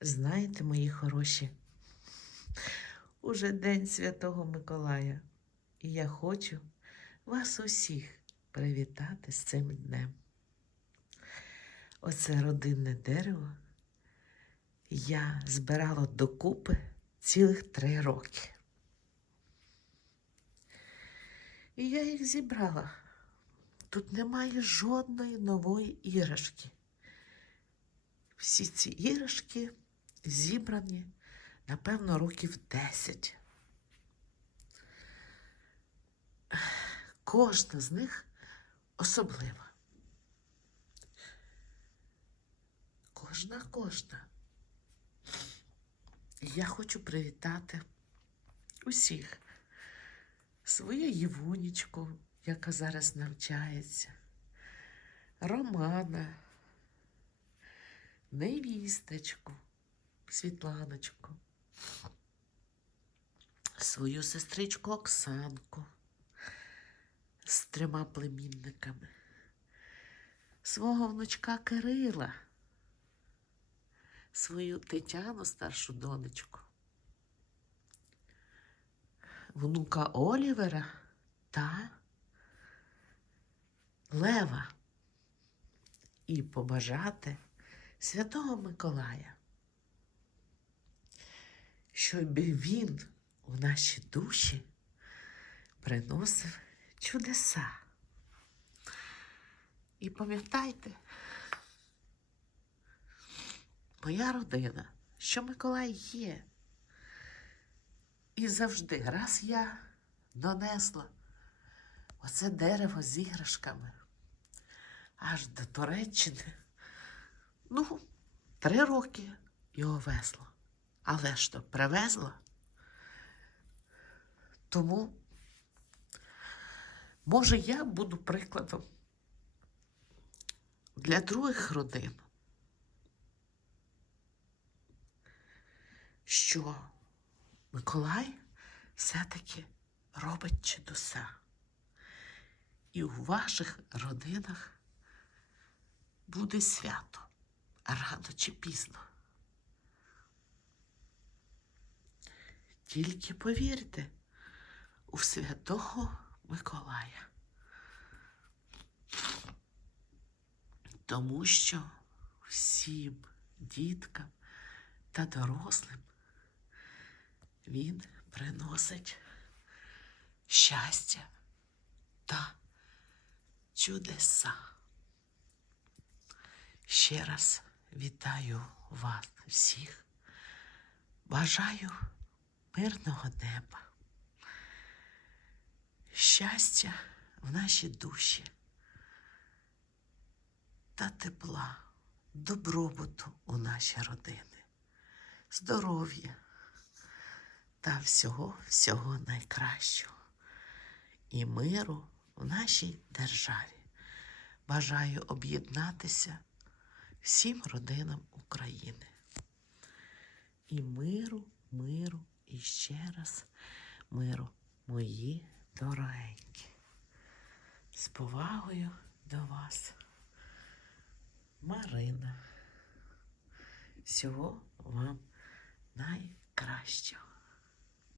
Знаєте, мої хороші, уже День Святого Миколая, і я хочу вас усіх привітати з цим днем. Оце родинне дерево я збирала докупи цілих три роки. І я їх зібрала. Тут немає жодної нової іграшки. Всі ці іграшки зібрані, напевно, років 10. Кожна з них особлива. Кожна, кожна. Я хочу привітати усіх свою Євунічку, яка зараз навчається, Романа, невісточку, Світланочку, свою сестричку Оксанку. З трьома племінниками, свого внучка Кирила, свою Тетяну старшу донечку, внука Олівера та Лева. І побажати Святого Миколая, щоб він у наші душі приносив чудеса. І пам'ятайте, моя родина, що Миколай є. І завжди, раз я донесла оце дерево з іграшками аж до Туреччини. Ну, три роки його везла. Але ж то привезла. Тому, може, я буду прикладом для других родин, що Миколай все-таки робить чудеса. І у ваших родинах буде свято рано чи пізно. Тільки повірте у святого Миколая. Тому що всім діткам та дорослим він приносить щастя та чудеса. Ще раз вітаю вас всіх. Бажаю мирного неба, щастя в нашій душі та тепла, добробуту у наші родини, здоров'я та всього всього найкращого і миру в нашій державі. Бажаю об'єднатися всім родинам України. І миру, миру, і ще раз миру, мої дорогенькі. З повагою до вас, Марина. Всього вам найкращого.